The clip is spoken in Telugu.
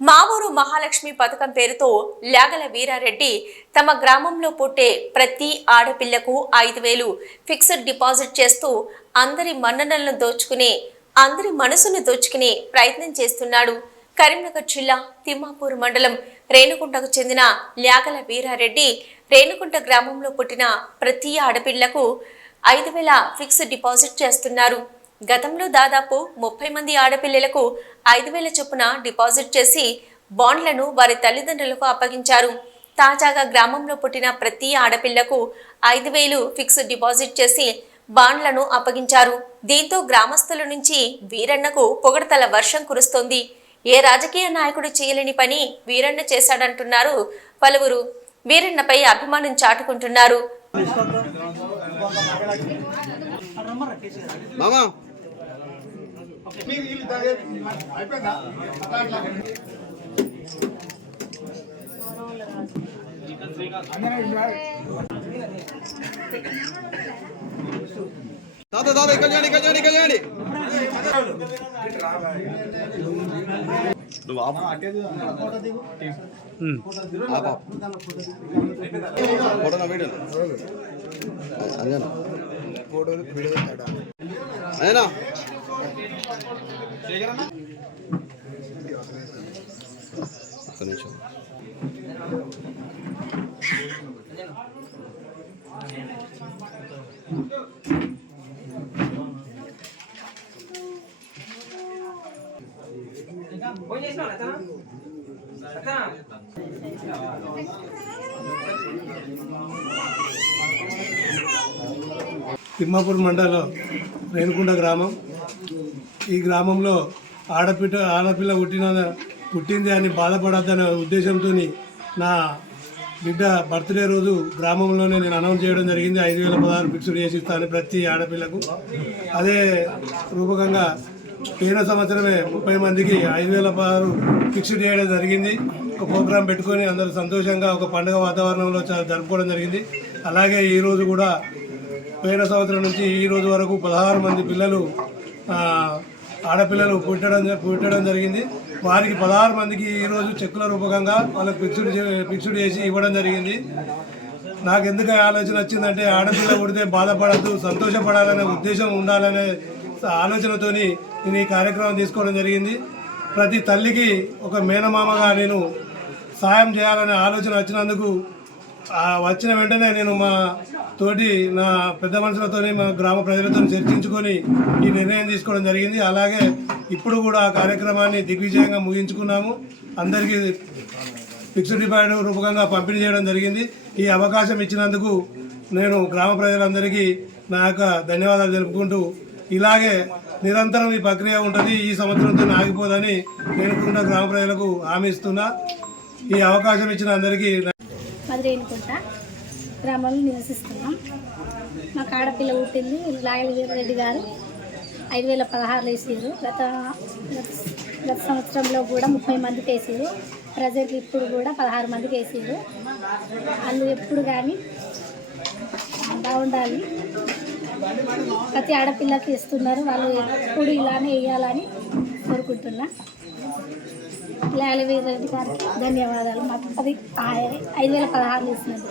మా ఊరు మహాలక్ష్మి పథకం పేరుతో ల్యాగల వీరారెడ్డి తమ గ్రామంలో పుట్టే ప్రతి ఆడపిల్లకు 5,000 ఫిక్స్డ్ డిపాజిట్ చేస్తూ అందరి మన్ననలను దోచుకునే అందరి మనసును దోచుకునే ప్రయత్నం చేస్తున్నాడు. కరీంనగర్ జిల్లా తిమ్మాపూర్ మండలం రేణుగుంటకు చెందిన ల్యాగల వీరారెడ్డి రేణుగుంట గ్రామంలో పుట్టిన ప్రతి ఆడపిల్లకు 5,000 ఫిక్స్డ్ డిపాజిట్ చేస్తున్నారు. గతంలో దాదాపు 30 మంది ఆడపిల్లలకు 5,000 చొప్పున డిపాజిట్ చేసి బాండ్లను వారి తల్లిదండ్రులకు అప్పగించారు. తాజాగా గ్రామంలో పుట్టిన ప్రతి ఆడపిల్లకు 5,000 ఫిక్స్డ్ డిపాజిట్ చేసి బాండ్లను అప్పగించారు. దీంతో గ్రామస్తుల నుంచి వీరన్నకు పొగడతల వర్షం కురుస్తోంది. ఏ రాజకీయ నాయకుడు చేయలేని పని వీరన్న చేశాడంటున్నారు పలువురు. వీరన్నపై అభిమానం చాటుకుంటున్నారు. తిమ్మాపూర్ మండలం రేణుగుంట గ్రామం. ఈ గ్రామంలో ఆడపిల్ల పుట్టింది అని బాధపడద్దనే ఉద్దేశంతో నా బిడ్డ బర్త్డే రోజు గ్రామంలోనే నేను అనౌన్స్ చేయడం జరిగింది. 5,016 ఫిక్స్డ్ చేసి ఇస్తాను ప్రతి ఆడపిల్లకు. అదే రూపకంగా పోయిన సంవత్సరమే 30 మందికి 5,016 ఫిక్స్డ్ చేయడం జరిగింది. ఒక ప్రోగ్రాం పెట్టుకొని అందరూ సంతోషంగా ఒక పండుగ వాతావరణంలో జరుపుకోవడం జరిగింది. అలాగే ఈరోజు కూడా పోయిన సంవత్సరం నుంచి ఈ రోజు వరకు 16 మంది పిల్లలు ఆడపిల్లలు పుట్టడం జరిగింది. వారికి 16 మందికి ఈరోజు చెక్కుల రూపకంగా వాళ్ళకి ఫిక్స్డ్ చేసి ఇవ్వడం జరిగింది. నాకు ఎందుకు ఆలోచన వచ్చిందంటే ఆడపిల్ల పుడితే బాధపడద్దు, సంతోషపడాలనే ఉద్దేశం ఉండాలనే ఆలోచనతోని నేను ఈ కార్యక్రమం తీసుకోవడం జరిగింది. ప్రతి తల్లికి ఒక మేనమామగా నేను సాయం చేయాలనే ఆలోచన వచ్చినందుకు వచ్చిన వెంటనే నేను నా పెద్ద మనుషులతో మా గ్రామ ప్రజలతో చర్చించుకొని ఈ నిర్ణయం తీసుకోవడం జరిగింది. అలాగే ఇప్పుడు కూడా ఆ కార్యక్రమాన్ని దిగ్విజయంగా ముగించుకున్నాము. అందరికీ ఫిక్స్డ్ డిపాజిట్ రూపకంగా పంపిణీ చేయడం జరిగింది. ఈ అవకాశం ఇచ్చినందుకు నేను గ్రామ ప్రజలందరికీ నా యొక్క ధన్యవాదాలు తెలుపుకుంటూ ఇలాగే నిరంతరం ఈ ప్రక్రియ ఉంటుంది, ఈ సంవత్సరంతో ఆగిపోదని నేను కూడా గ్రామ ప్రజలకు హామీ ఇస్తున్నా. ఈ అవకాశం ఇచ్చిన అందరికీ రేణుగుంట గ్రామంలో నివసిస్తున్నాం. మాకు ఆడపిల్ల పుట్టింది. లాయల వీరారెడ్డి గారు 5,016 వేసారు. గత సంవత్సరంలో కూడా 30 మందికి వేసారు. ప్రజెంట్ ఇప్పుడు కూడా 16 మందికి వేసారు. వాళ్ళు ఎప్పుడు కానీ బాగుండాలి, ప్రతి ఆడపిల్లకి ఇస్తున్నారు. వాళ్ళు ఎప్పుడు ఇలానే వేయాలని కోరుకుంటున్నా. లాయల వీరారెడ్డి గారికి ధన్యవాదాలు. మాకు 5,016 ఇస్తున్నారు.